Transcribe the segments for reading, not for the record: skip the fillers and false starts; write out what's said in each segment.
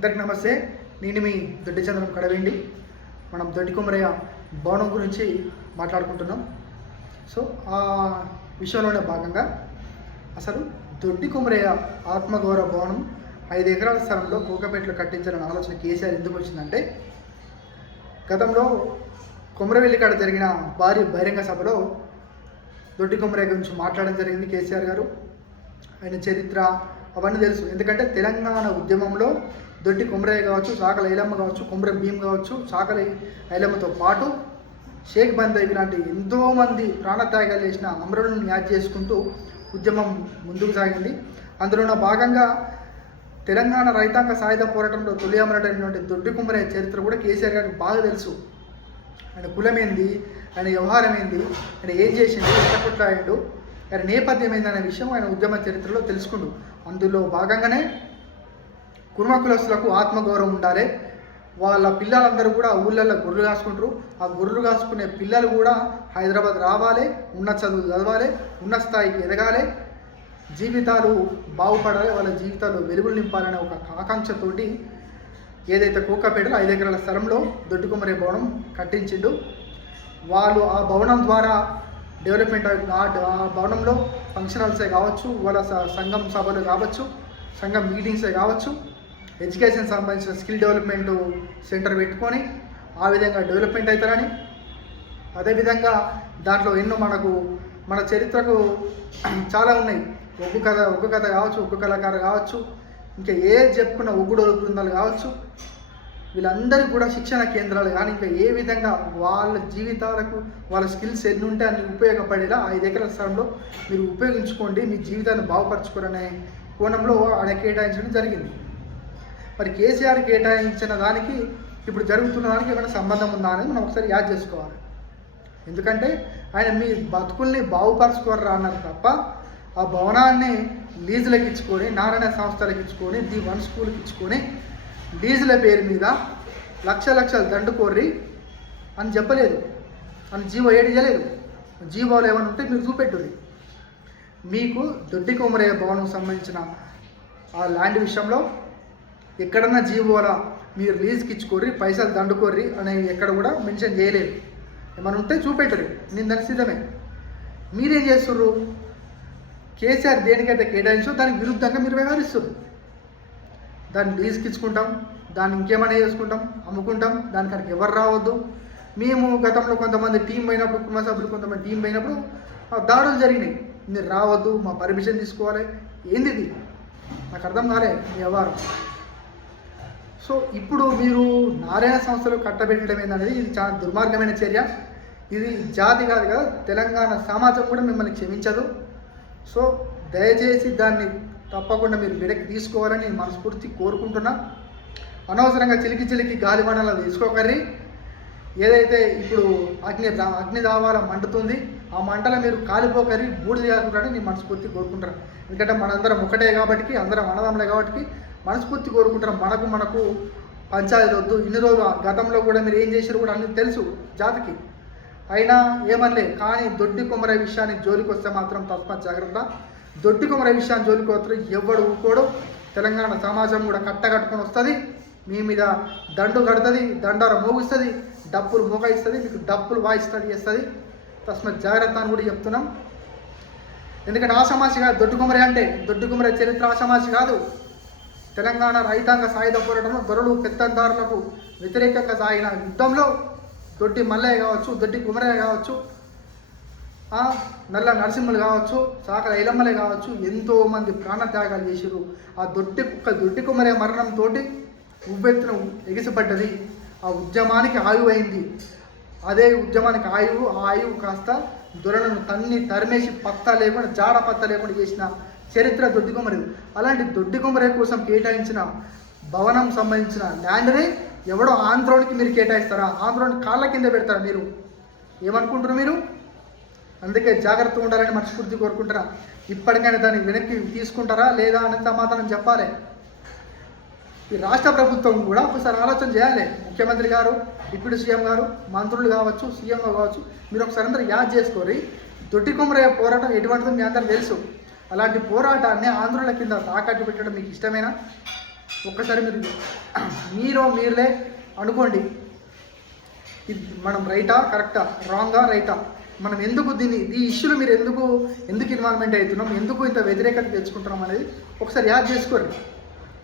అందరికి నమస్తే. నేను మీ దొడ్డి చంద్రం కడవేండి. మనం దొడ్డి కొమరయ్య భవనం గురించి మాట్లాడుకుంటున్నాం. సో ఆ విషయంలోనే భాగంగా అసలు దొడ్డి కొమరయ్య ఆత్మగౌరవ భవనం 5 ఎకరాల స్థలంలో కోకపేటలో కట్టించాలన్న ఆలోచన కేసీఆర్ ఎందుకు వచ్చిందంటే, గతంలో కొమరవెల్లి కాడ జరిగిన భారీ బహిరంగ సభలో దొడ్డి కొమరయ్య గురించి మాట్లాడడం జరిగింది కేసీఆర్ గారు. ఆయన చరిత్ర అవన్నీ తెలుసు. ఎందుకంటే తెలంగాణ ఉద్యమంలో దొడ్డి కొమరయ్య కావచ్చు, చాకలి ఐలమ్మ కావచ్చు, కొమరం భీమ్ కావచ్చు, చాకలి ఐలమ్మతో పాటు షేక్ బందయ్య లాంటి ఎంతోమంది ప్రాణత్యాగాలు చేసిన అమరులను యాద్ చేసుకుంటూ ఉద్యమం ముందుకు సాగింది. అందులో భాగంగా తెలంగాణ రైతాంగ సాయుధ పోరాటంలో తొలి అమరుడైనటువంటి దొడ్డి కొమరయ్య చరిత్ర కూడా కేసీఆర్ గారికి బాగా తెలుసు. ఆయన కులం ఏంది, ఆయన వ్యవహారం ఏంది, ఆయన ఏం చేసిండు, ఎంత కొట్లాడాడు, ఆయన నేపథ్యం ఏందనే విషయం ఆయన ఉద్యమ చరిత్రలో తెలుసుకుండు. అందులో భాగంగానే కుర్మ కులస్తులకు ఆత్మగౌరవం ఉండాలి. వాళ్ళ పిల్లలందరూ కూడా ఊళ్ళల్లో గొర్రెలు కాసుకుంటారు. ఆ గొర్రెలు కాసుకునే పిల్లలు కూడా హైదరాబాద్ రావాలి, ఉన్న చదువు చదవాలి, ఉన్న స్థాయికి ఎదగాలి, జీవితాలు బాగుపడాలి, వాళ్ళ జీవితాలు వెలుగులు నింపాలనే ఒక ఆకాంక్షతోటి ఏదైతే కోకపేటలో 5 ఎకరాల స్థలంలో దొడ్డి కొమరయ్య భవనం కట్టించిండు. వాళ్ళు ఆ భవనం ద్వారా డెవలప్మెంట్ ఆ భవనంలో ఫంక్షన్ హాల్సే కావచ్చు, వాళ్ళ సంఘం సభలు కావచ్చు, సంఘం మీటింగ్సే కావచ్చు, ఎడ్యుకేషన్ సంబంధించిన స్కిల్ డెవలప్మెంట్ సెంటర్ పెట్టుకొని ఆ విధంగా డెవలప్మెంట్ అవుతారని, అదేవిధంగా దాంట్లో ఎన్నో మన చరిత్రకు చాలా ఉన్నాయి. ఒగ్గు కథ కావచ్చు, ఒగ్గు కళాకారు కావచ్చు, ఇంకా ఏ చెప్పుకున్న ఒగ్గుడోలు బృందాలు కావచ్చు, వీళ్ళందరికీ కూడా శిక్షణ కేంద్రాలు కానీ ఇంకా ఏ విధంగా వాళ్ళ జీవితాలకు వాళ్ళ స్కిల్స్ ఎన్ని ఉంటే అన్ని ఉపయోగపడేలా 5 ఎకరాల స్థలంలో మీరు ఉపయోగించుకోండి, మీ జీవితాన్ని బాగుపరచుకోరనే కోణంలో ఆయన కేటాయించడం జరిగింది. మరి కేసీఆర్ కేటాయించిన దానికి ఇప్పుడు జరుగుతున్న దానికి ఏమైనా సంబంధం ఉందా అనేది మనం ఒకసారి యాద్ చేసుకోవాలి. ఎందుకంటే ఆయన మీ బతుకుల్ని బాగుపరచుకోరరా అన్నారు తప్ప ఆ భవనాన్ని లీజులకు ఇచ్చుకొని, నారాయణ సంస్థలకు ఇచ్చుకొని, ది1 స్కూల్కి ఇచ్చుకొని లీజుల పేరు మీద లక్షలు దండుకోర్రి అని చెప్పలేదు, అని జీవో ఏడు చేయలేదు. జీవోలు ఏమైనా ఉంటే మీరు చూపెట్టుర్రి. మీకు దొడ్డి కొమరయ్య భవనం సంబంధించిన ఆ ల్యాండ్ విషయంలో ఎక్కడన్నా జీవోల మీరు లీజుకి ఇచ్చుకోర్రి, పైసలు దండుకోర్రి అనేవి ఎక్కడ కూడా మెన్షన్ చేయలేదు. ఏమైనా ఉంటే చూపెట్టరు, నేను దాని సిద్ధమే. మీరేం చేస్తుర్రు? కేసీఆర్ దేనికైతే కేటాయించో దానికి విరుద్ధంగా మీరు వ్యవహరిస్తున్నారు. దాన్ని లీజుకి ఇచ్చుకుంటాం, దాన్ని ఇంకేమైనా చేసుకుంటాం, అమ్ముకుంటాం, దానికడికి ఎవరు రావద్దు. మేము గతంలో కొంతమంది టీం పోయినప్పుడు, కుటుంబ సభ్యులు కొంతమంది టీం పోయినప్పుడు దాడులు జరిగినాయి. మీరు రావద్దు, మా పర్మిషన్ తీసుకోవాలి. ఏంది ఇది? నాకు అర్థం కాలే మీ వ్యవహారం. సో ఇప్పుడు మీరు నారాయణ సంస్థలు కట్టబెట్టడం ఏందనేది ఇది చాలా దుర్మార్గమైన చర్య. ఇది జాతి కాదు కదా, తెలంగాణ సమాజం కూడా మిమ్మల్ని క్షమించదు. సో దయచేసి దాన్ని తప్పకుండా మీరు వెనక్కి తీసుకోవాలని మనస్ఫూర్తి కోరుకుంటున్నా. అనవసరంగా చిలికి గాలివానలా తీసుకోకర్రి. ఏదైతే ఇప్పుడు అగ్ని దావాల మండుతుంది, ఆ మంటలో మీరు కాలిపోకర్రి, బూడిద కాకుండా నేను మనస్ఫూర్తి కోరుకుంటాను. ఎందుకంటే మనందరం ఒకటే కాబట్టి, అందరం అన్నదమ్ములే కాబట్టి మనస్ఫూర్తి కోరుకుంటాం. మనకు పంచాయతీ వద్దు. ఇన్ని రోజులు గతంలో కూడా మీరు ఏం చేశారు కూడా అన్నీ తెలుసు జాతికి. అయినా ఏమనలే. కానీ దొడ్డి కొమరయ్య విషయానికి జోలికి వస్తే మాత్రం తస్మాత్ జాగ్రత్త. దొడ్డి కొమరయ్య విషయాన్ని జోలికి వస్తే ఎవడు ఊరుకోడు. తెలంగాణ సమాజం కూడా కట్టకట్టుకొని వస్తుంది, మీ మీద దండు కడుతుంది, దండార మోగిస్తుంది, డప్పులు మోగిస్తుంది, మీకు డప్పులు వాయిస్తుంది చేస్తుంది. తస్మాత్ జాగ్రత్త అని కూడా చెప్తున్నాం. ఎందుకంటే ఆషామాషి కాదు దొడ్డి కొమరయ్య అంటే. దొడ్డి కొమరయ్య చరిత్ర ఆషామాషి కాదు. తెలంగాణ రైతాంగ సాయుధ పోరాటంలో దొరలు పెత్తందారులకు వ్యతిరేకంగా సాగిన యుద్ధంలో దొడ్డి మల్లయ్య కావచ్చు, దొడ్డి కొమరయ్య కావచ్చు, నల్ల నరసింహులు కావచ్చు, చాకలి ఐలమ్మలే కావచ్చు, ఎంతోమంది ప్రాణత్యాగాలు చేశారు. ఆ దొడ్డి కొమరయ్య మరణంతో ఉవ్వెత్తున ఎగిసిపడ్డది. ఆ ఉద్యమానికి ఆయువు అయింది. అదే ఉద్యమానికి ఆయువు, ఆ ఆయువు కాస్త దొరలను తరిమేసి పత్తా లేకుండా, జాడ పత్తా లేకుండా చేసిన చరిత్ర దొడ్డి కొమరయ్య. అలాంటి దొడ్డి కొమరయ్య కోసం కేటాయించిన భవనం సంబంధించిన ల్యాండ్ని ఎవడో ఆంధ్రోనికి మీరు కేటాయిస్తారా? ఆంధ్రోని కాళ్ళ కింద పెడతారా? మీరు ఏమనుకుంటారు మీరు? అందుకే జాగ్రత్తగా ఉండాలని మనస్ఫూర్తి కోరుకుంటారా. ఇప్పటికైనా దాన్ని వెనక్కి తీసుకుంటారా లేదా అనేది సమాధానం చెప్పాలి. ఈ రాష్ట్ర ప్రభుత్వం కూడా ఒకసారి ఆలోచన చేయాలి. ముఖ్యమంత్రి గారు, డిప్యూటీ సీఎం గారు, మంత్రులు కావచ్చు, సీఎం కావచ్చు, మీరు ఒకసారి అందరూ యాద్ చేసుకోరి. దొడ్డి కొమరయ్య పోరాటం ఎటువంటిదో మీ అందరూ తెలుసు. అలాంటి పోరాటాన్ని ఆంధ్రుల కింద తాకట్టు పెట్టడం మీకు ఇష్టమేనా? ఒక్కసారి మీరే అనుకోండి, ఇది మనం రైటా కరెక్టా, రాంగా రైటా, మనం ఎందుకు ఈ ఇష్యూలో మీరు ఎందుకు ఇన్వాల్వ్మెంట్ అవుతున్నాం, ఎందుకు ఇంత వ్యతిరేకత తెచ్చుకుంటున్నాం అనేది ఒకసారి యాద్ చేసుకోండి.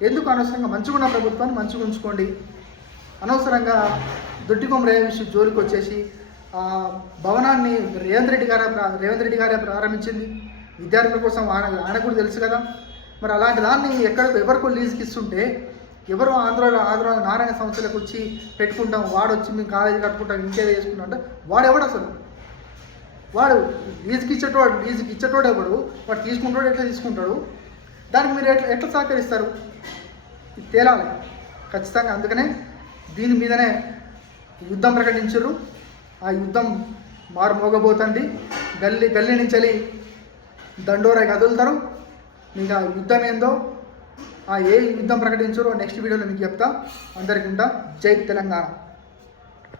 ఎందుకు అనవసరంగా మంచిగున్న ప్రభుత్వాన్ని మంచిగా ఉంచుకోండి. అనవసరంగా దొడ్డికొమరయ్య విషయం జోలికి వచ్చేసి భవనాన్ని రేవంత్ రెడ్డి గారే ప్రారంభించింది. విద్యార్థుల కోసం ఆయన కూడా తెలుసు కదా. మరి అలాంటి దాన్ని ఎవరికో లీజుకి ఇస్తుంటే ఎవరో ఆంధ్రలో నారాయణ సంస్థలకు వచ్చి పెట్టుకుంటాం, వాడు వచ్చి మేము కాలేజీ కట్టుకుంటాం, ఇంకేదో చేసుకుంటాం అంటే వాడు అసలు వాడు లీజుకి ఇచ్చేటోడు ఎవడు, వాడు తీసుకుంటాడు, ఎట్లా తీసుకుంటాడు, దానికి మీరు ఎట్లా సహకరిస్తారు, ఇది తేలాలి ఖచ్చితంగా. అందుకనే దీని మీదనే యుద్ధం ప్రకటించారు. ఆ యుద్ధం మారుమోగబోతుంది. గల్లీ నుంచి దండోరా కదులుతారు. మీకు ఆ యుద్ధం ఏందో, ఏ యుద్ధం ప్రకటించారో నెక్స్ట్ వీడియోలో మీకు చెప్తా. అందరికీ ఉంటా. జై తెలంగాణ.